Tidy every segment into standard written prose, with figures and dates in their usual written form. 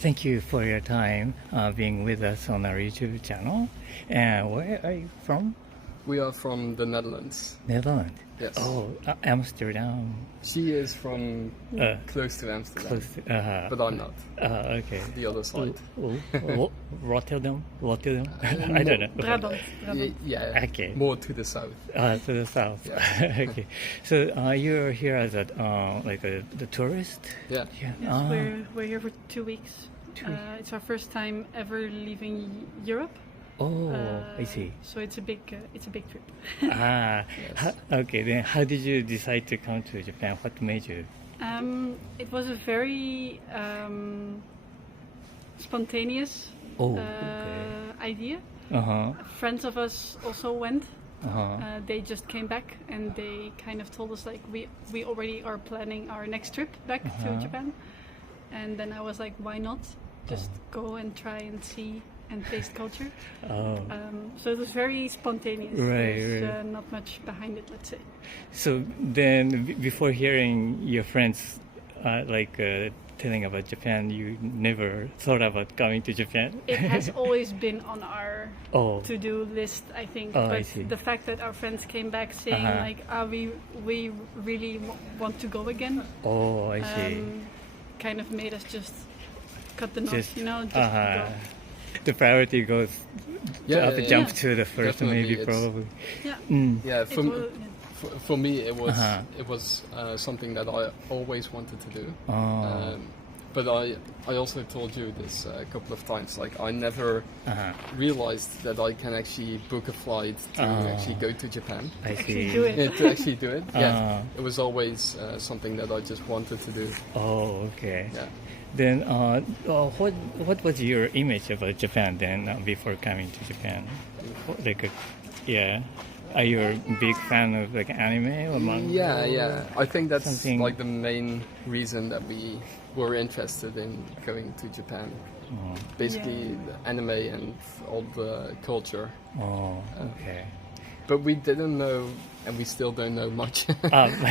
Thank you for your time being with us on our YouTube channel. And where are you from? We are from the Netherlands. Netherlands. Yes. Oh, Amsterdam. She is from close to Amsterdam, Close to, but I'm not. Okay. The other side. Rotterdam? I don't know. Brabant. Yeah. Okay. More to the south. To the south. Yeah. Okay. So you're here as a the tourist? Yeah. Yeah. Yes, we're here for 2 weeks. 2 weeks. It's our first time ever leaving Europe. Oh, I see. So it's a big trip. Yes. Okay. Then how did you decide to come to Japan? What made you? It was a very spontaneous idea. Friends of us also went. They just came back and they kind of told us like we already are planning our next trip back to Japan. And then I was like, why not just go and try and see and taste culture. So it was very spontaneous. There's not much behind it, let's say. So then, before hearing your friends telling about Japan, you never thought about coming to Japan? It has always been on our to-do list, I think. Oh, but I see. The fact that our friends came back saying we really want to go again. Oh, I see. Kind of made us just cut the knot, just go. The priority goes jump to the first, definitely, maybe probably. Yeah. For me, it was something that I always wanted to do. But I also told you this a couple of times. Like I never realized that I can actually book a flight to actually go to Japan. I see. Actually do it. Yeah, to actually do it. Yeah, it was always something that I just wanted to do. Oh, okay. Yeah. Then, what was your image about Japan then before coming to Japan? Are you a big fan of anime or manga? Yeah. I think that's something... like the main reason that we were interested in going to Japan. Basically, the anime and all the culture. Oh, okay. But we didn't know, and we still don't know much of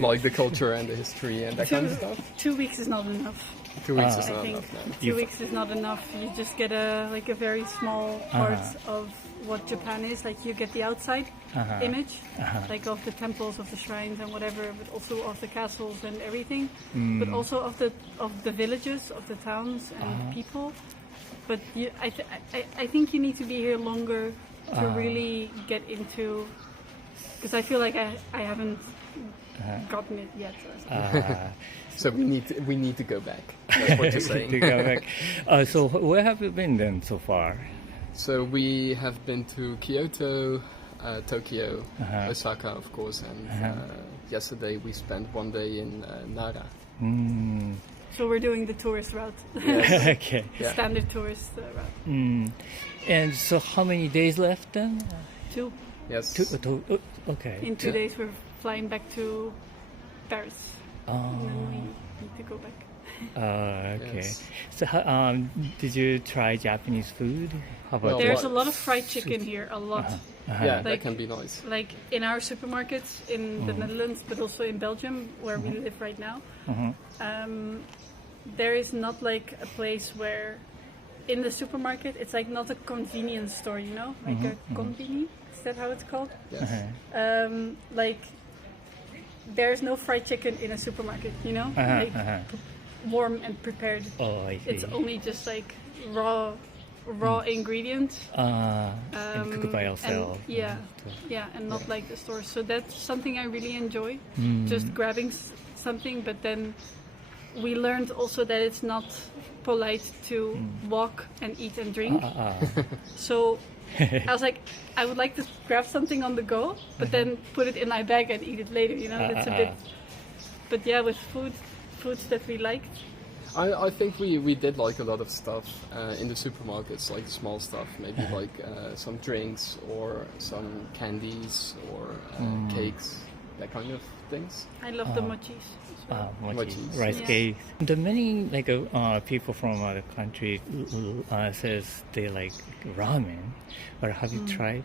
like the culture and the history and that kind of stuff. 2 weeks is not enough. 2 weeks is not enough. No. 2 weeks is not enough. You just get a very small part of what Japan is. Like you get the outside image, like of the temples, of the shrines and whatever, but also of the castles and everything. But also of the villages, of the towns and people. But I think you need to be here longer to really get into, because I feel like I haven't gotten it yet. So we need to go back. That's what you're saying. To go back. So where have you been then so far? So we have been to Kyoto, Tokyo, Osaka, of course, and yesterday we spent 1 day in Nara. So we're doing the tourist route. Yes. Okay. Yeah. Standard tourist route. And so how many days left then? 2. Yes. Okay. In 2 days we're flying back to Paris. And then we need to go back. Okay. Yes. So did you try Japanese food? How about There's a lot of fried chicken here, a lot. Yeah, that can be nice. Like in our supermarkets in the Netherlands, but also in Belgium, where we live right now, there is not like a place where in the supermarket, it's like not a convenience store, you know? Like a konbini, is that how it's called? Yes. Like there's no fried chicken in a supermarket, you know? Warm and prepared. Oh, I see. It's only just like raw ingredients. And cooked by yourself. And not like the stores. So that's something I really enjoy. Just grabbing something, but then we learned also that it's not polite to walk and eat and drink. So I was like, I would like to grab something on the go, but then put it in my bag and eat it later, you know? That's a bit... But yeah, with foods that we liked. I think we did like a lot of stuff in the supermarkets, like small stuff, maybe like some drinks or some candies or cakes, that kind of things. I love the mochis. Mochi, rice cakes. The many people from other countries says they like ramen, or have you tried?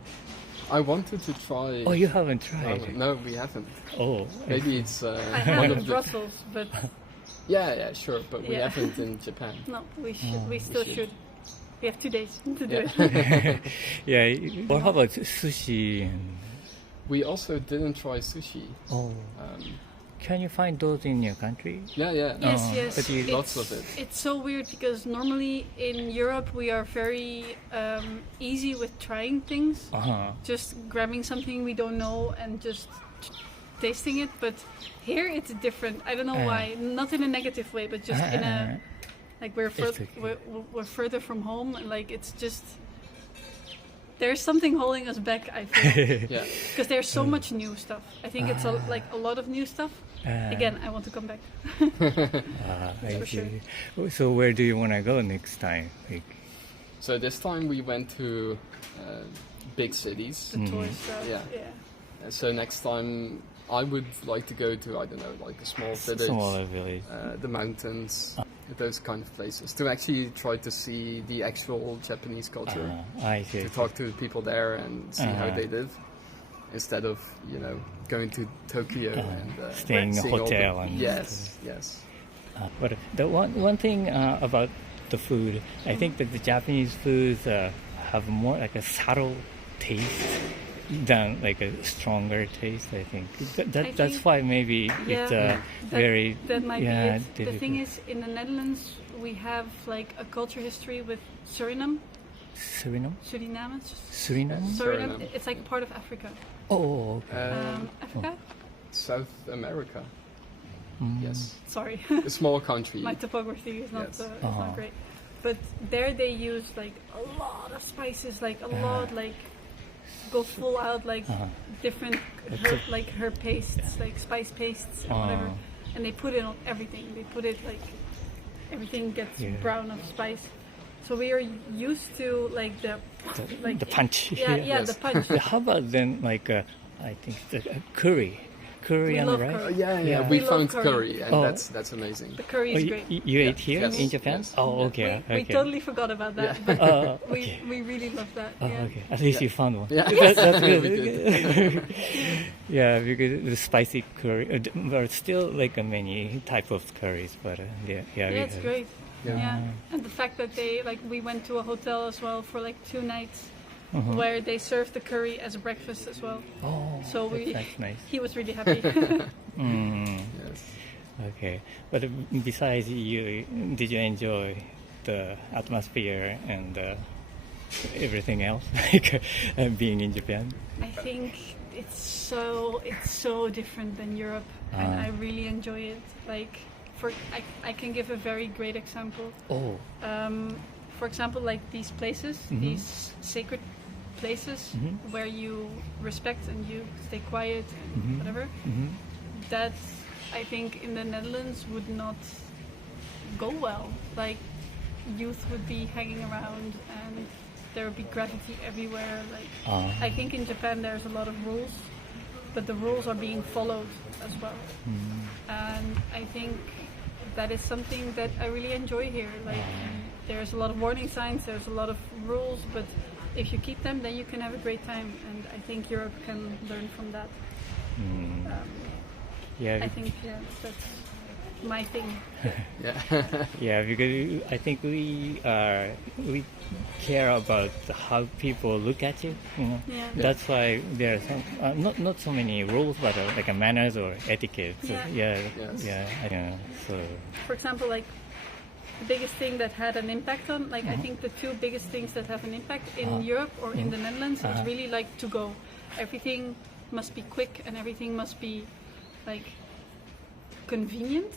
I wanted to try. Oh, you haven't tried? No, we haven't. Oh, maybe it's I have one in of Brussels, but Yeah, sure, but we haven't in Japan. No, we should. We still should. We have 2 days to do it. Yeah. What about sushi? We also didn't try sushi. Oh. Can you find those in your country? Yeah. Yes. Lots of it. It's so weird because normally in Europe we are very easy with trying things. Just grabbing something we don't know and just tasting it. But here it's different. I don't know why. Not in a negative way, but just in a like we're further from home, and like it's just there's something holding us back. I think because there's so much new stuff. I think it's a lot of new stuff. Again, I want to come back. I see. So where do you want to go next time? Like, so this time we went to big cities. The tourist stuff. Yeah. So next time I would like to go to, I don't know, like a small village. Smaller village. The mountains, those kind of places. To actually try to see the actual Japanese culture. I see. To talk to the people there and see how they live. Instead of, going to Tokyo and staying in a hotel. Yes. But the one thing about the food, I think that the Japanese foods have more like a subtle taste than like a stronger taste. I think that's why maybe it's very that might be it. The difficult. thing is, in the Netherlands we have like a culture history with Suriname. Suriname. It's like a part of Africa. Oh, okay. Africa? South America. Yes. Sorry. A small country. My topography is not not great. But there they use like a lot of spices, like a lot, like go full out, like different herb pastes, like spice pastes and whatever. And they put it on everything. They put it like everything gets brown of spice. So we are used to like the punch. Yeah, the punch. How about then like I think the curry on the right? Yeah. We found curry, and that's amazing. The curry is great. You ate here in Japan? Yes. Oh, okay. We totally forgot about that. Yeah. But we really love that. Okay. At least you found one. Yeah. That's good. We did. Yeah, because the spicy curry, there are still like many type of curries, but it's great. Yeah. And the fact that we went to a hotel as well for like 2 nights, where they served the curry as breakfast as well. Oh, so that's nice. He was really happy. Yes. Okay, but besides, did you enjoy the atmosphere and everything else, like being in Japan? I think it's so different than Europe, and I really enjoy it. Like, I can give a very great example. For example, like these places, these sacred places where you respect and you stay quiet and whatever. That I think in the Netherlands would not go well. Like youth would be hanging around and there would be graffiti everywhere. Like I think in Japan there's a lot of rules, but the rules are being followed as well. And I think that is something that I really enjoy here. Like there's a lot of warning signs, there's a lot of rules, but if you keep them, then you can have a great time. And I think Europe can learn from that. I think that's my thing. Yeah, because I think we care about how people look at you. That's why there are some not so many rules, but like a manners or etiquette. So, So for example, like the biggest thing that had an impact on, like I think the 2 biggest things that have an impact in Europe or in the Netherlands is really like to go. Everything must be quick and everything must be like convenient.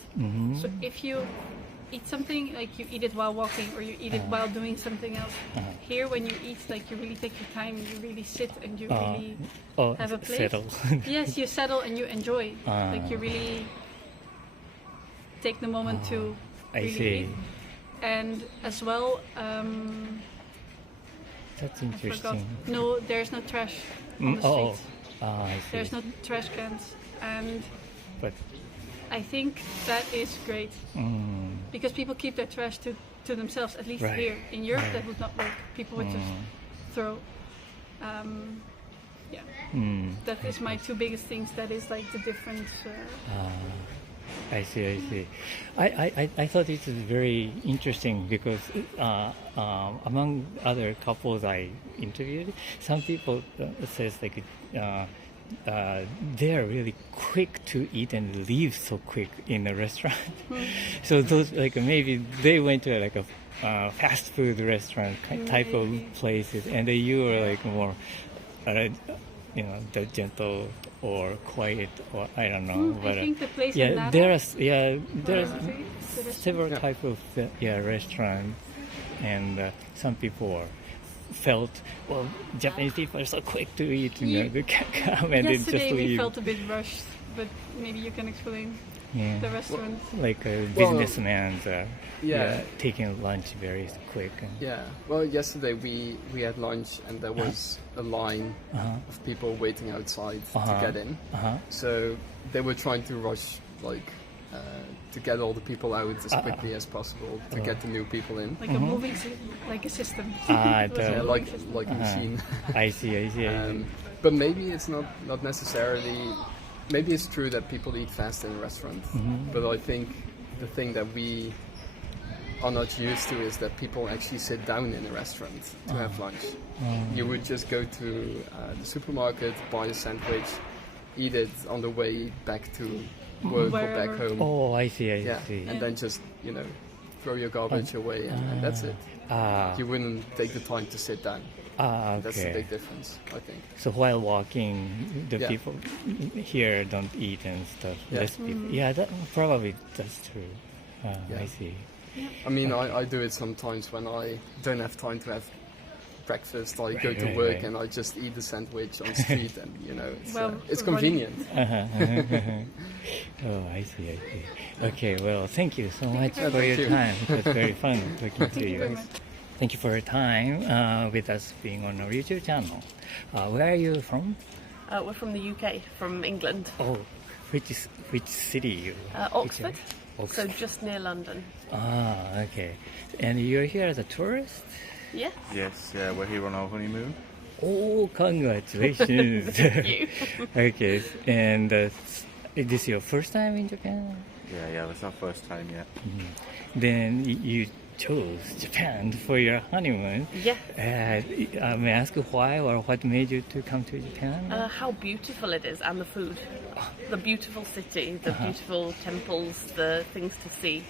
So if you eat something, like you eat it while walking or you eat it while doing something else. Here when you eat, like you really take your time, you really sit and you really have a place. Settle. Yes, you settle and you enjoy. Like you really take the moment to really eat. And as well, that's interesting. No, there's no trash on the streets. I see. There's no trash cans, and but I think that is great because people keep their trash to themselves. At least here in Europe, that would not work. People would just throw. That is my 2 biggest things. That is like the difference. I see, I see. I thought it was very interesting because among other couples I interviewed, some people says like they're really quick to eat and leave so quick in a restaurant. So those like maybe they went to like a fast food restaurant type of places, and you were like more, the gentle or quiet, or I don't know. I think the place there's several type of restaurants, and some people felt, well, Japanese people are so quick to eat, they can't come and they just leave. Yesterday we felt a bit rushed, but maybe you can explain the restaurant. Like businessmen taking lunch very quick. Well, yesterday we had lunch and there was a line of people waiting outside to get in. So they were trying to rush, to get all the people out as quickly as possible to get the new people in. Like a moving, like a system. Like a machine. I see. But maybe it's not necessarily. Maybe it's true that people eat fast in a restaurant, but I think the thing that we are not used to is that people actually sit down in a restaurant to have lunch. You would just go to the supermarket, buy a sandwich, eat it on the way back to work or back home. Oh, I see. And then just, throw your garbage away and that's it. You wouldn't take the time to sit down. Okay. That's the big difference, I think. So while walking, the people here don't eat and stuff. Less people. Yeah, that's true. I see. I mean, I do it sometimes when I don't have time to have breakfast. I go to work and I just eat the sandwich on the street, and it's convenient. Oh, I see. Okay, well, thank you so much for your time. It was very fun talking to you. Thank you for your time with us being on our YouTube channel. Where are you from? We're from the UK, from England. Oh, which city? Oxford. So just near London. Okay. And you're here as a tourist? Yeah. Yes, we're here on our honeymoon. Oh, congratulations. Thank you. Okay, and is this your first time in Japan? Yeah, that's our first time, Then you chose Japan for your honeymoon. Yeah. May I ask why or what made you to come to Japan? How beautiful it is, and the food. The beautiful city, the beautiful temples, the things to see,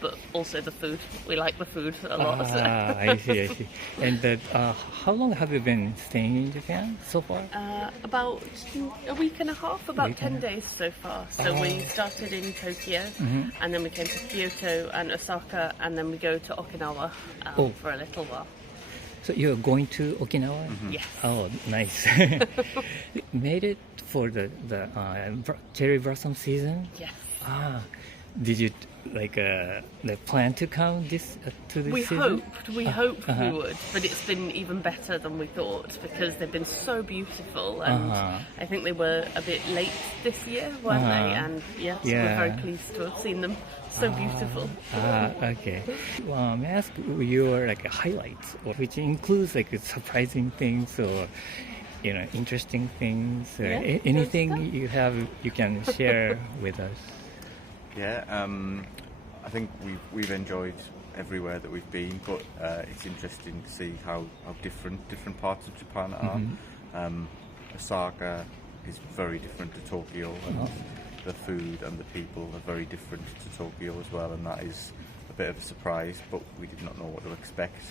but also the food. We like the food a lot. I see. And how long have you been staying in Japan so far? About a week and a half, about 10 days so far. So we started in Tokyo, and then we came to Kyoto and Osaka, and then we go to Okinawa for a little while. So you're going to Okinawa? Yes. Oh, nice. Made it for the cherry blossom season? Yes. Did you plan to come to this season? We hoped we would, but it's been even better than we thought because they've been so beautiful, and I think they were a bit late this year, weren't they? And we're very pleased to have seen them. So beautiful. Okay. Well, may I ask your highlights, which includes surprising things or interesting things, anything you can share with us. Yeah, I think we've enjoyed everywhere that we've been, but it's interesting to see how different parts of Japan are. Osaka is very different to Tokyo, and the food and the people are very different to Tokyo as well, and that is a bit of a surprise, but we did not know what to expect.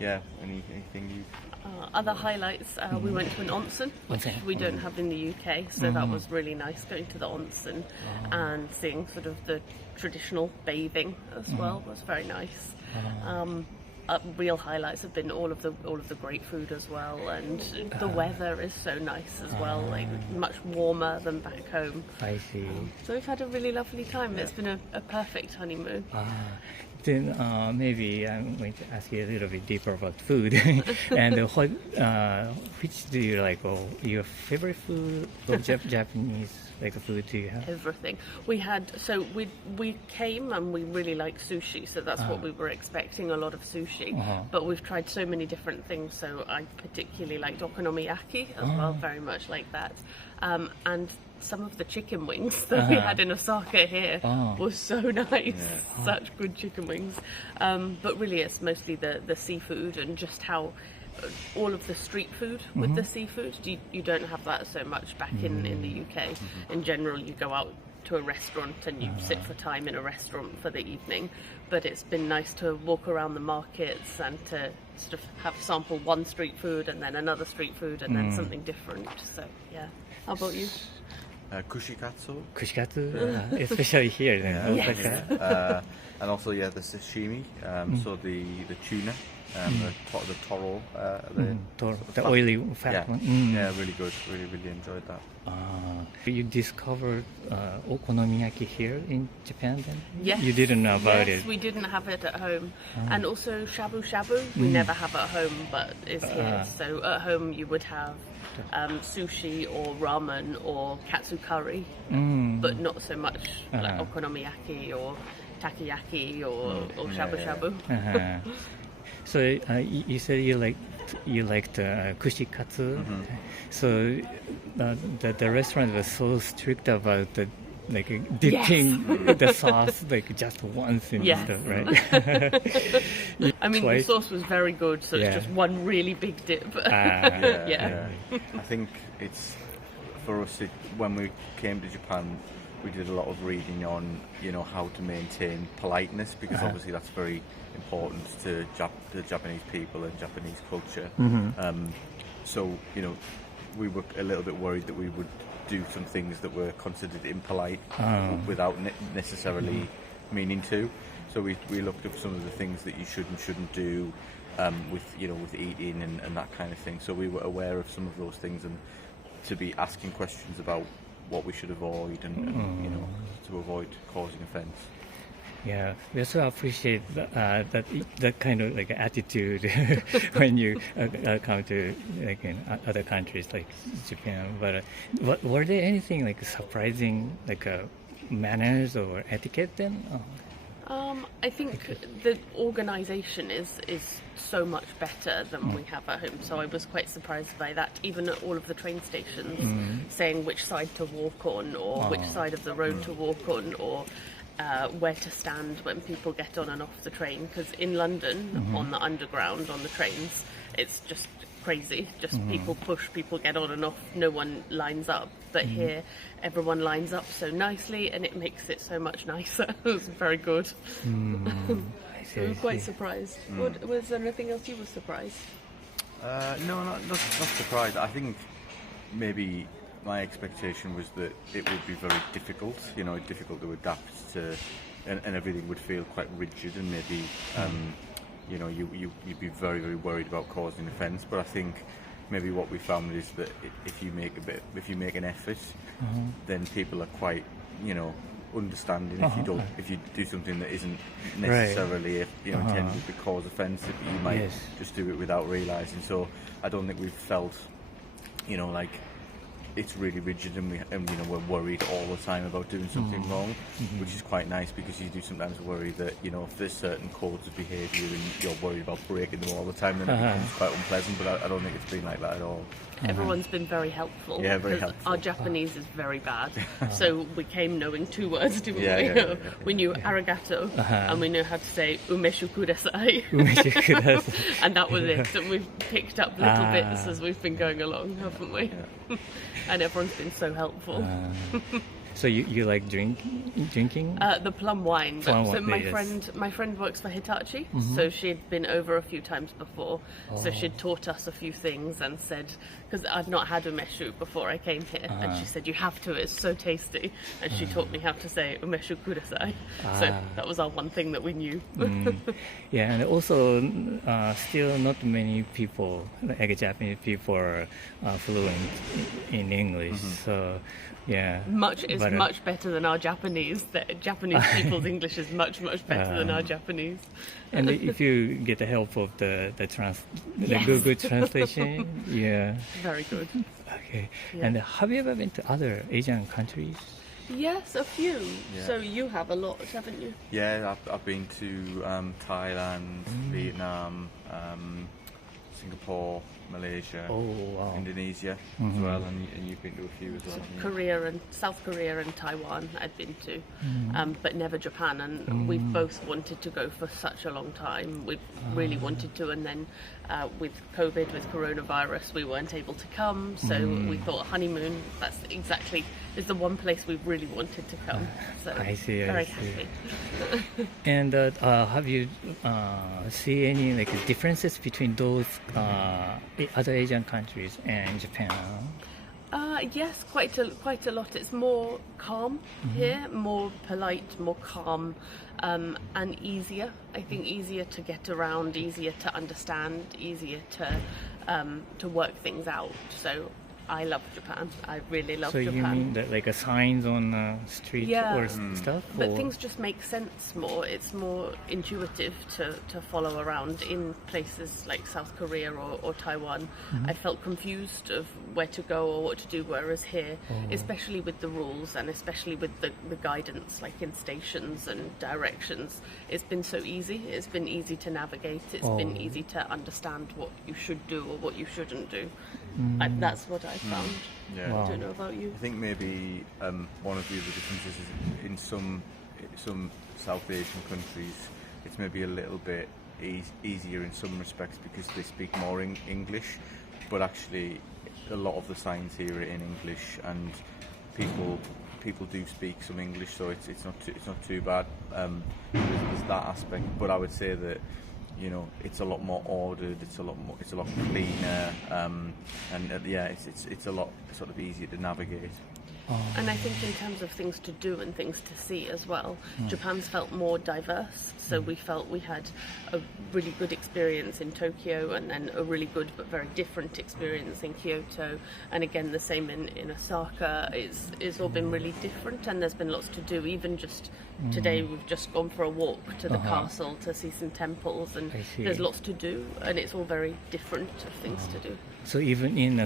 Anything you... Other highlights, we went to an onsen, which we don't have in the UK, so that was really nice, going to the onsen and seeing sort of the traditional bathing as well was very nice. Real highlights have been all of the great food as well, and the weather is so nice as well, much warmer than back home. I see. So we've had a really lovely time. It's been a perfect honeymoon. Then maybe I'm going to ask you a little bit deeper about food. And which do you like? Or your favorite food of Japanese food do you have? Everything. We came and we really like sushi, so that's what we were expecting, a lot of sushi. But we've tried so many different things, so I particularly liked okonomiyaki as well, very much like that. And some of the chicken wings that we had in Osaka here were so nice. Such good chicken wings. But really it's mostly the seafood and just how all of the street food with the seafood, you don't have that so much back in the UK. In general, you go out to a restaurant and you sit for time in a restaurant for the evening, but it's been nice to walk around the markets and to sort of have sample one street food and then another street food and then something different. So yeah, how about you? Kushikatsu, especially here. Yes. And also the sashimi, so the tuna, the toro, the oily fat one. Yeah, really good. Really enjoyed that. You discovered okonomiyaki here in Japan then? Yes. You didn't know about it? Yes, we didn't have it at home. And also shabu shabu, we never have at home, but it's here. So at home you would have sushi or ramen or katsu curry, but not so much like okonomiyaki or takoyaki or shabu shabu. So you said you liked kushikatsu. So the restaurant was so strict about the dipping the sauce just once in stuff, right? I mean, the sauce was very good, so it's just one really big dip. I think it's for us when we came to Japan, we did a lot of reading on how to maintain politeness, because obviously that's very important to the Japanese people and Japanese culture. So we were a little bit worried that we would do some things that were considered impolite without necessarily meaning to. So we looked up some of the things that you should and shouldn't do with eating and that kind of thing. So we were aware of some of those things, and to be asking questions about what we should avoid and to avoid causing offence. Yeah, we also appreciate that kind of attitude when you come to in other countries like Japan. But were there anything surprising manners or etiquette then? I think the organisation is so much better than we have at home. So I was quite surprised by that. Even at all of the train stations, saying which side to walk on, or which side of the road to walk on, or where to stand when people get on and off the train. Because in London, on the underground, on the trains, it's just crazy. Just people push, people get on and off, no one lines up. But here, everyone lines up so nicely, and it makes it so much nicer. It was very good. We were quite surprised. Was there anything else you were surprised? No, not surprised. I think maybe my expectation was that it would be very difficult, difficult to adapt to, and everything would feel quite rigid, and maybe, you'd be very, very worried about causing offence. But I think maybe what we found is that if you make an effort, then people are quite, understanding. If you do something that isn't necessarily intended to cause offence, you might just do it without realising. So I don't think we've felt like it's really rigid and we're worried all the time about doing something wrong, which is quite nice, because you do sometimes worry that if there's certain codes of behaviour and you're worried about breaking them all the time, then it becomes quite unpleasant. But I don't think it's been like that at all. Everyone's been very helpful. Yeah, very helpful. Our Japanese is very bad. So we came knowing 2 words, didn't we? Yeah. We knew arigato, and we knew how to say umeshu kudasai. And that was it. And we've picked up little bits as we've been going along, haven't we? And everyone's been so helpful. So you like drinking? The plum wine. So wine, my friend works for Hitachi, so she'd been over a few times before. So she'd taught us a few things and said, because I'd not had umeshu before I came here, and she said, you have to, it's so tasty. And she taught me how to say umeshu kudasai. So that was our one thing that we knew. Yeah, and also still not many people, Japanese people, are fluent in English. So yeah, much better than our Japanese. The Japanese people's English is much better than our Japanese. And if you get the help of the Google translation, very good. Okay. Yeah. And have you ever been to other Asian countries? Yes, a few. Yeah. So you have a lot, haven't you? Yeah, I've been to Thailand, Vietnam, Singapore, Malaysia, wow. Indonesia as well, and you've been to a few as well. Korea and South Korea and Taiwan I'd been to, but never Japan, and we've both wanted to go for such a long time. We really wanted to, and then with COVID, with coronavirus, we weren't able to come, so we thought honeymoon, that's exactly, is the one place we really wanted to come. So I see. very happy. And have you see any like differences between those other Asian countries and Japan? Yes, quite a lot. It's more calm here, more polite, more calm, and easier. I think easier to get around, easier to understand, easier to work things out. So I love Japan. I really love Japan. So you mean that like signs on the street or stuff? But things just make sense more. It's more intuitive to follow around in places like South Korea or Taiwan. I felt confused of where to go or what to do, whereas here, especially with the rules and especially with the guidance, like in stations and directions, it's been so easy. It's been easy to navigate. It's been easy to understand what you should do or what you shouldn't do. And that's what I found. Yeah. Wow. I don't know about you. I think maybe one of the other differences is in some South Asian countries, it's maybe a little bit easier in some respects because they speak more English, but actually a lot of the signs here are in English, and people do speak some English, so it's not too bad. There's that aspect, but I would say that, you know, it's a lot more ordered. It's a lot cleaner, and it's a lot sort of easier to navigate. And I think in terms of things to do and things to see as well, Japan's felt more diverse. So we felt we had a really good experience in Tokyo, and then a really good but very different experience in Kyoto. And again, the same in Osaka. It's all been really different, and there's been lots to do. Even just today, we've just gone for a walk to the castle to see some temples, and there's lots to do, and it's all very different of things to do. So even in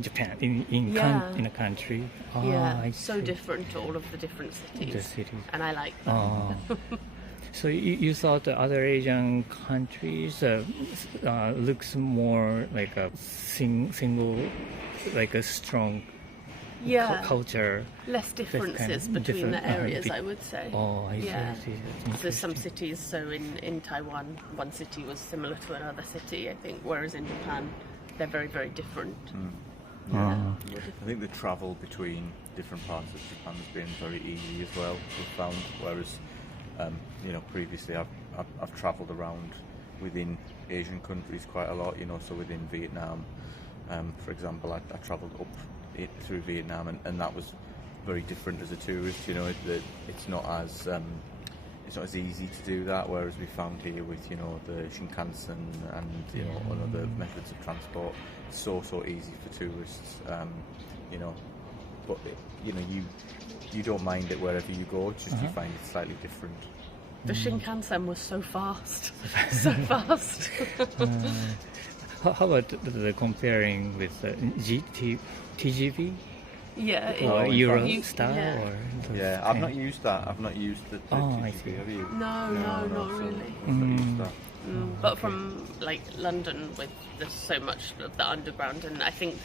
Japan, in a country, I so see. different to all of the different cities. The cities. And I like that. So you thought the other Asian countries looks more like a single, like a strong culture. Less differences between the areas, I would say. I see. I see. There's some cities, so in Taiwan, one city was similar to another city, I think, whereas in Japan, they're very, very different. I think the travel between different parts of Japan has been very easy as well, we've found, whereas you know, previously I've travelled around within Asian countries quite a lot, you know, so within Vietnam, for example, I travelled up through Vietnam, and that was very different as a tourist, you know, it's not as easy to do that, whereas we found here with, you know, the Shinkansen and, you know, other methods of transport, it's so easy for tourists, you know, but, you know, you don't mind it wherever you go, it's just you find it slightly different. The Shinkansen was so fast, so fast. How about the comparing with TGV? Yeah, or Eurostar? Yeah, I've not used that. I've not used the TGV. I see. Have you? No, not really. I've not used that. But from like London, with there's so much of the underground, and I think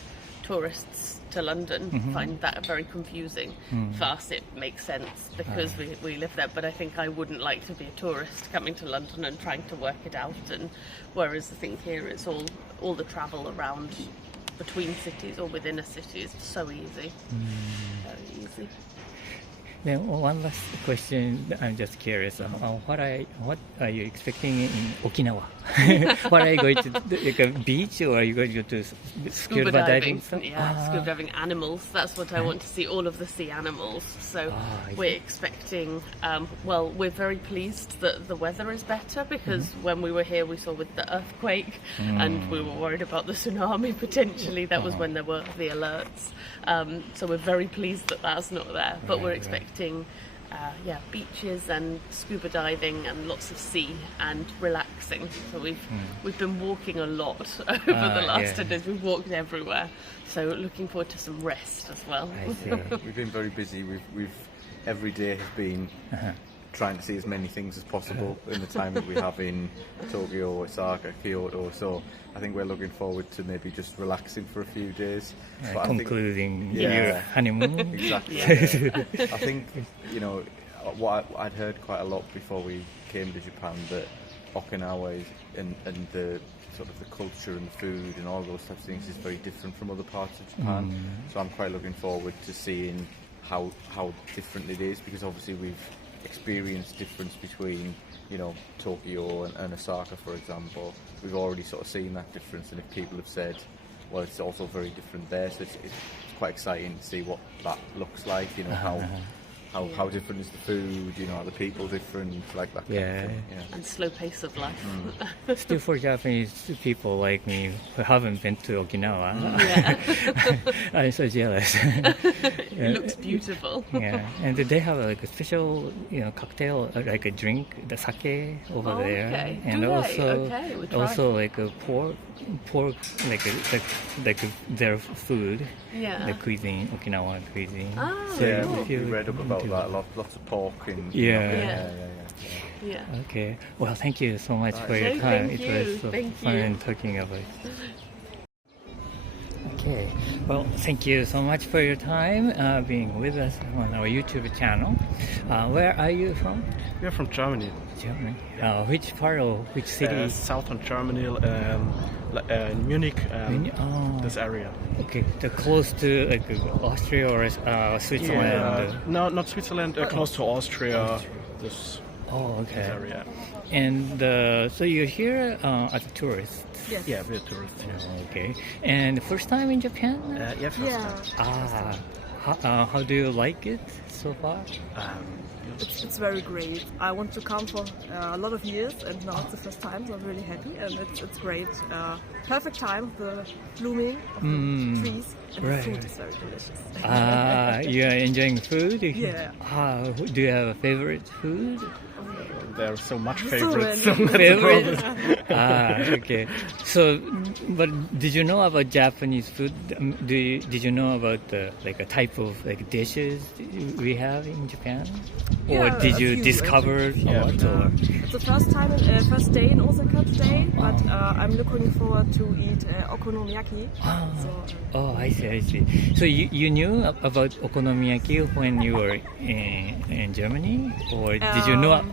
tourists to London find that very confusing. For us, it makes sense because we live there. But I think I wouldn't like to be a tourist coming to London and trying to work it out. And whereas I think here it's all the travel around between cities or within a city is so easy, very easy. Then one last question. I'm just curious. What are you expecting in Okinawa? What are you going to do? Like a beach, or are you going to do scuba diving? Yeah, scuba diving, animals. That's what I want to see. All of the sea animals. So we're expecting. Well, we're very pleased that the weather is better because when we were here, we saw with the earthquake, and we were worried about the tsunami potentially. That was when there were the alerts. So we're very pleased that that's not there. But we're expecting. Beaches and scuba diving and lots of sea and relaxing. So we've been walking a lot over the last 10 days. We've walked everywhere. So looking forward to some rest as well. We've been very busy. We've every day has been trying to see as many things as possible in the time that we have in Tokyo, Osaka, Kyoto. So I think we're looking forward to maybe just relaxing for a few days. But Concluding your honeymoon. Exactly. Yeah. I think, you know, what I'd heard quite a lot before we came to Japan, that Okinawa is, and the sort of the culture and the food and all those types of things is very different from other parts of Japan. So I'm quite looking forward to seeing how different it is, because obviously we've experienced difference between, you know, Tokyo and Osaka, for example. We've already sort of seen that difference, and if people have said, well, it's also very different there, so it's quite exciting to see what that looks like, you know, how different is the food, you know, are the people different, like that kind of thing. Yeah. And slow pace of life. Still, for Japanese people like me who haven't been to Okinawa, I'm so jealous. It looks beautiful. Yeah, and they have like a special, you know, cocktail, like a drink, the sake over there, okay. and Do also they? Okay, we'll try. also like a pork, like their food, the cuisine, Okinawa cuisine. So Yeah, we read up about that. Lots of pork and Yeah. Okay. Well, thank you so much for your No, time. thank It you. was so Thank fun you. talking about it. Okay. Well, thank you so much for your time being with us on our YouTube channel. Where are you from? We're from Germany. Germany. Which part of which city? Southern Germany, Munich, this area. Okay, close to like Austria or Switzerland. No, not Switzerland. Close to Austria. This Okay. area. And so you're here as a tourist. Yes. Yeah, we're tourists. Yes. Okay. And first time in Japan? Yeah, first time. How do you like it so far? It's very great. I want to come for a lot of years, and now it's the first time, so I'm really happy, and it's great. Perfect time, the blooming of the trees, and the food is very delicious. You are enjoying food? Yeah. Do you have a favorite food? There's so much favorites. Favorite? Okay. So, but did you know about Japanese food? Did you know about like a type of like dishes we have in Japan? Or Yeah, did a you few, discover a lot? Or? It's the first day in Osaka today, but I'm looking forward to eat okonomiyaki. Oh, I see. So you knew about okonomiyaki when you were in Germany, or did you know?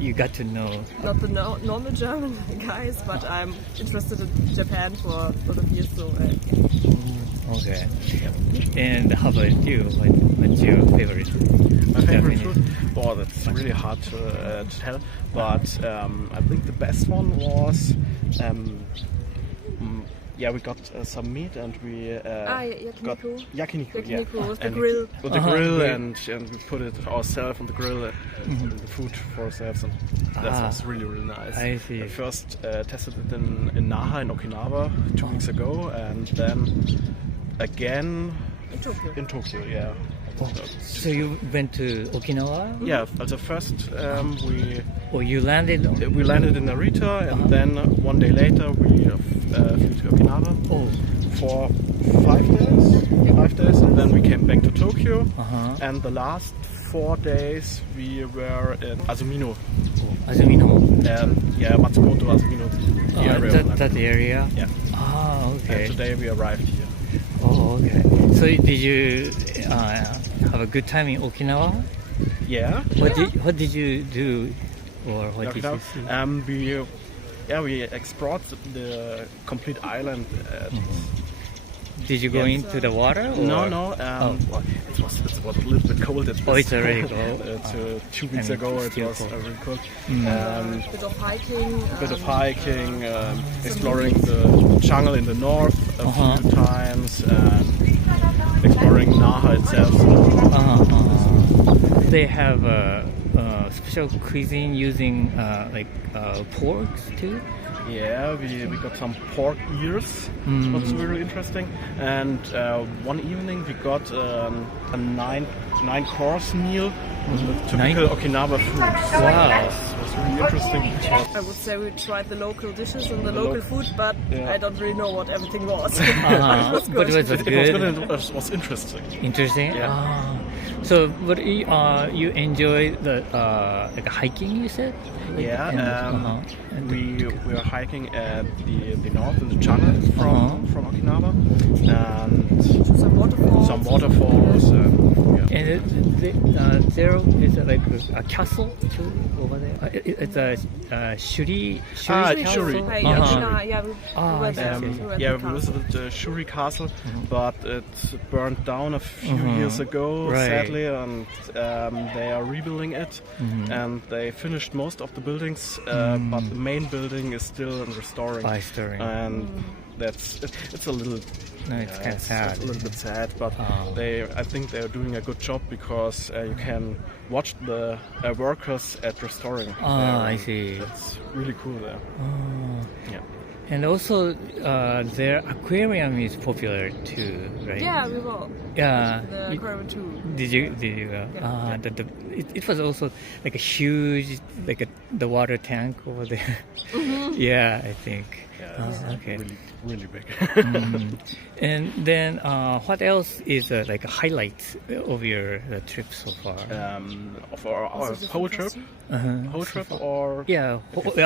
You got to know. Not the normal German guys, but I'm interested in Japan for a lot of years, so. Okay. And how about you? What's your favorite? My favorite food? Oh, that's really hard to tell. But I think the best one was, we got some meat, and we got yakiniku. With the grill. With the grill, and we put it ourselves on the grill, the food for ourselves, and that was really, really nice. I see. I first tested it in Naha, in Okinawa, 2 weeks ago, and then again in Tokyo, yeah. So you went to Okinawa? Yeah, also first you landed? We landed in Narita, and then one day later we flew to Okinawa for 5 days, and then we came back to Tokyo, and the last 4 days we were in Azumino. Azumino? Matsumoto, Azumino. That area? Yeah. Okay. And today we arrived here. Oh, okay. So did you have a good time in Okinawa? Yeah. What did you do, or what did you see? We explored the complete island. Did you go into the water? Or? No. It was a little bit cold. It's already cold. 2 weeks ago it was really cold. Bit of hiking. Exploring the jungle in the north a few times, and exploring Naha itself. They have a special cuisine using porks too. Yeah, we got some pork ears. That's really interesting. And one evening we got a 9-course meal with typical Okinawa food. Wow, it was really interesting. I would say we tried the local dishes and the local food, but I don't really know what everything was. But it was good. It was interesting. Interesting. Yeah. So, but you enjoy the like hiking? You said. Yeah, And we were hiking at the north in the jungle from Okinawa, and Some waterfalls. Yeah. And there is like a castle too over there. It's a Shuri Shuri. castle. Shuri. Yeah, we were there. Yeah, we visited the Shuri Castle, but it burned down a few years ago, Right. sadly, and they are rebuilding it, and they finished most of the buildings, but the main building is still in restoring. And it's a little. No, it's kind of sad. It's a little bit sad, but I think they're doing a good job because you can watch the workers at restoring. I see. That's really cool there. Yeah. And also, their aquarium is popular too, right? Yeah, we were. Yeah. The aquarium too. Did you go? Yeah. It was also like a huge, the water tank over there. Yeah, I think. Okay. Really big. And then, what else is like a highlight of your trip so far? Of our whole trip, whole trip, or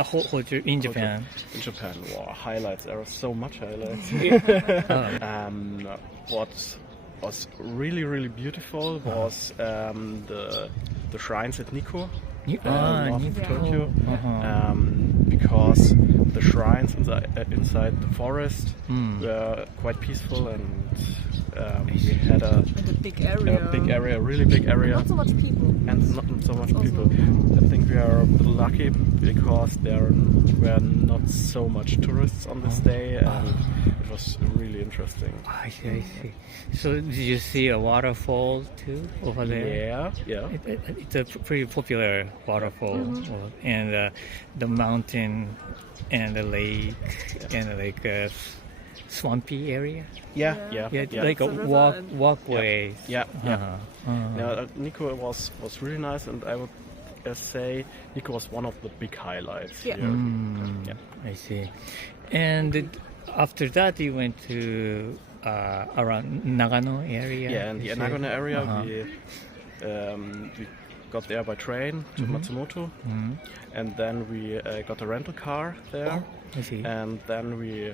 whole trip in Japan. In Japan, wow, highlights. There are so much highlights. What was really beautiful was the shrines at Nikko. North of Tokyo, because the shrines inside the forest were quite peaceful, and we had a big area. Really big area. Not so much people. And not so much people. I think we are a bit lucky because there were not so much tourists on this day, and it was really interesting. I see. So did you see a waterfall too over there? Yeah. It's a pretty popular waterfall, and the mountain and the lake and like a swampy area. Yeah, like a walkway. Yeah. Nikko was really nice, and I would say Nikko was one of the big highlights. Yeah. Here. I see. And after that, you went to around Nagano area. Yeah, in the Nagano area, we got there by train to Matsumoto, and then we got a rental car there. I see. And then we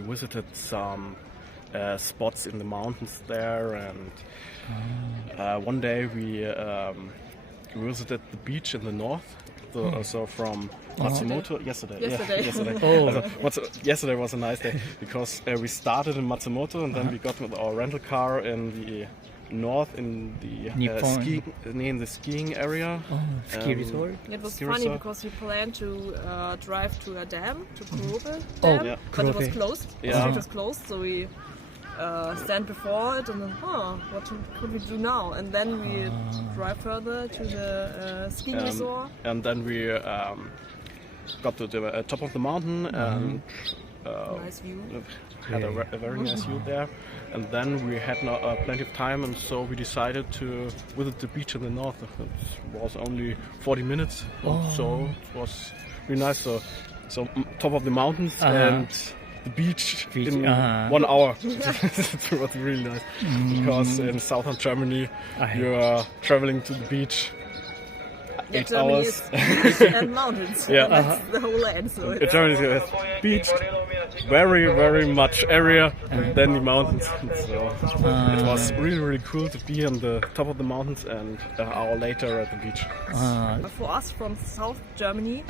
visited some spots in the mountains there, and one day we visited the beach in the north. So from Matsumoto yesterday. Yesterday was a nice day because we started in Matsumoto, and then we got with our rental car in the north in the skiing area. Ski resort. It was ski funny resort. because we planned to drive to a dam, to Kurobe Oh, Dam, yeah. but it was Kurobe. closed. Yeah. The street was closed, so we stand before it and then, what could we do now? And then we drive further to the skiing resort. And then we got to the top of the mountain and Nice view. had a very nice view there. And then we had plenty of time, and so we decided to visit the beach in the north. It was only 40 minutes, so it was really nice. So top of the mountains and the beach in 1 hour. It was really nice because in southern Germany you are traveling to the beach 8 Germany hours. is beach and mountains. Yeah. That's the whole land. So it's Germany is beach, very much area, and then the mountains. So it was really cool to be on the top of the mountains and an hour later at the beach. for us from South Germany,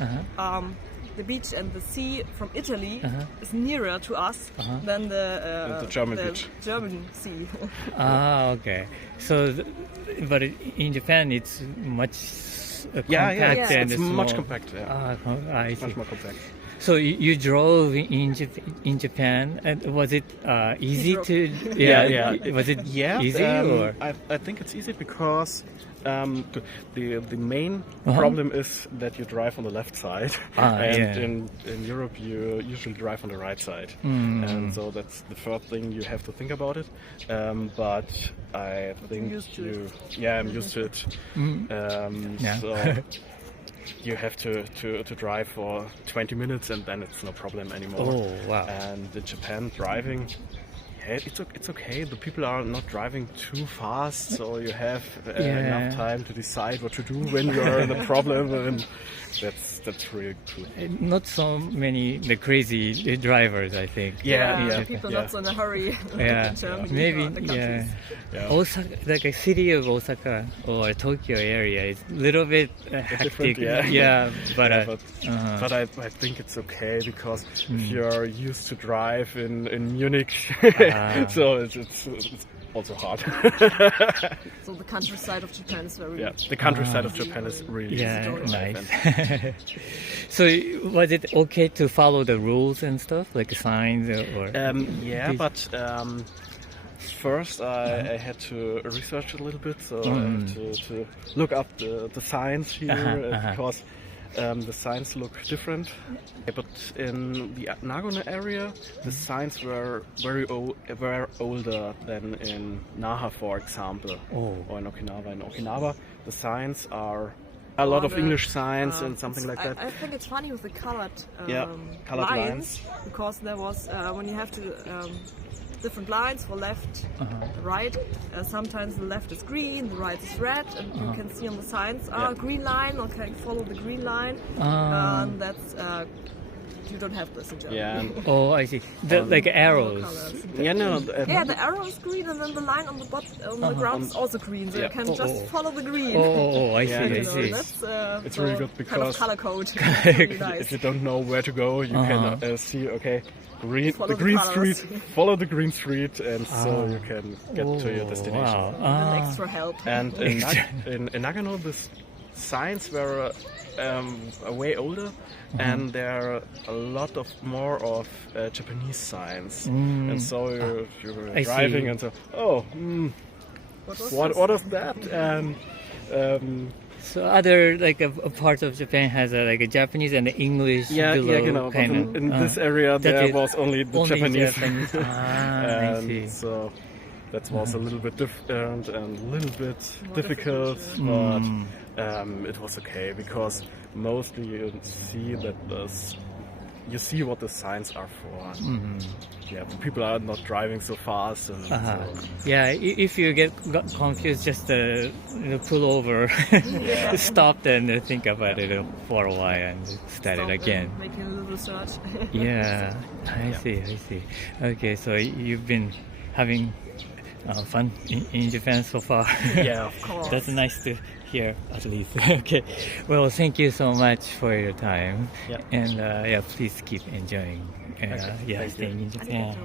the beach and the sea from Italy is nearer to us than the German beach. German sea. Okay. So, but in Japan, it's much compact Yeah. and It's small. much compact. Yeah. I see. Much more compact. So you drove in Japan, and was it easy drove. to? Yeah. Was it Yeah, easy or? I think it's easy because the main problem is that you drive on the left side, and in Europe you usually drive on the right side, and so that's the first thing you have to think about it. But I think I'm used to it. So you have to drive for 20 minutes, and then it's no problem anymore. Oh wow! And in Japan, driving Yeah, it's okay. The people are not driving too fast, so you have enough time to decide what to do when you are in a problem, and that's really cool. Not so many the crazy drivers, I think. People not so in a hurry. Yeah, in Germany maybe or other countries. Osaka, like a city of Osaka or Tokyo area is a little bit hectic. But I think it's okay because if you're used to drive in Munich, so it's also hard. So the countryside of Japan is very the countryside of Japan is really nice. So was it okay to follow the rules and stuff like signs or? But first I had to research a little bit, so I had to look up the signs here because the signs look different. But in the Nagano area, the signs were were older than in Naha, for example, or in Okinawa. In Okinawa, the signs are a lot of English signs and something like that. I think it's funny with the colored lines, because there was when you have to different lines for left, right. Sometimes the left is green, the right is red, and you can see on the signs, green line, okay, follow the green line. That's you don't have this in Germany. I see. Like arrows. The arrow is green, and then the line on the the ground is also green, so you can just follow the green. I see. That's it's really good because kind of color code. Really nice. If you don't know where to go, you can see Follow green street, follow the green street, and so you can get to your destination. And extra help. And in Nagano, the signs were way older, and there are a lot of more of Japanese signs. And so you were driving and so, what was that? So other like a part of Japan has like a Japanese and English below, in this area there was only the Japanese. I see. So that was a little bit different and a little bit difficult, but it was okay because mostly you see that you see what the signs are for. The people are not driving so fast. And if you got confused, just pull over, stop and think about it for a while and start it again. Making a little research. I see. Okay, so you've been having fun in Japan so far. Yeah, of course. That's nice to hear, at least. Okay. Well, thank you so much for your time. And please keep enjoying. Staying in Japan.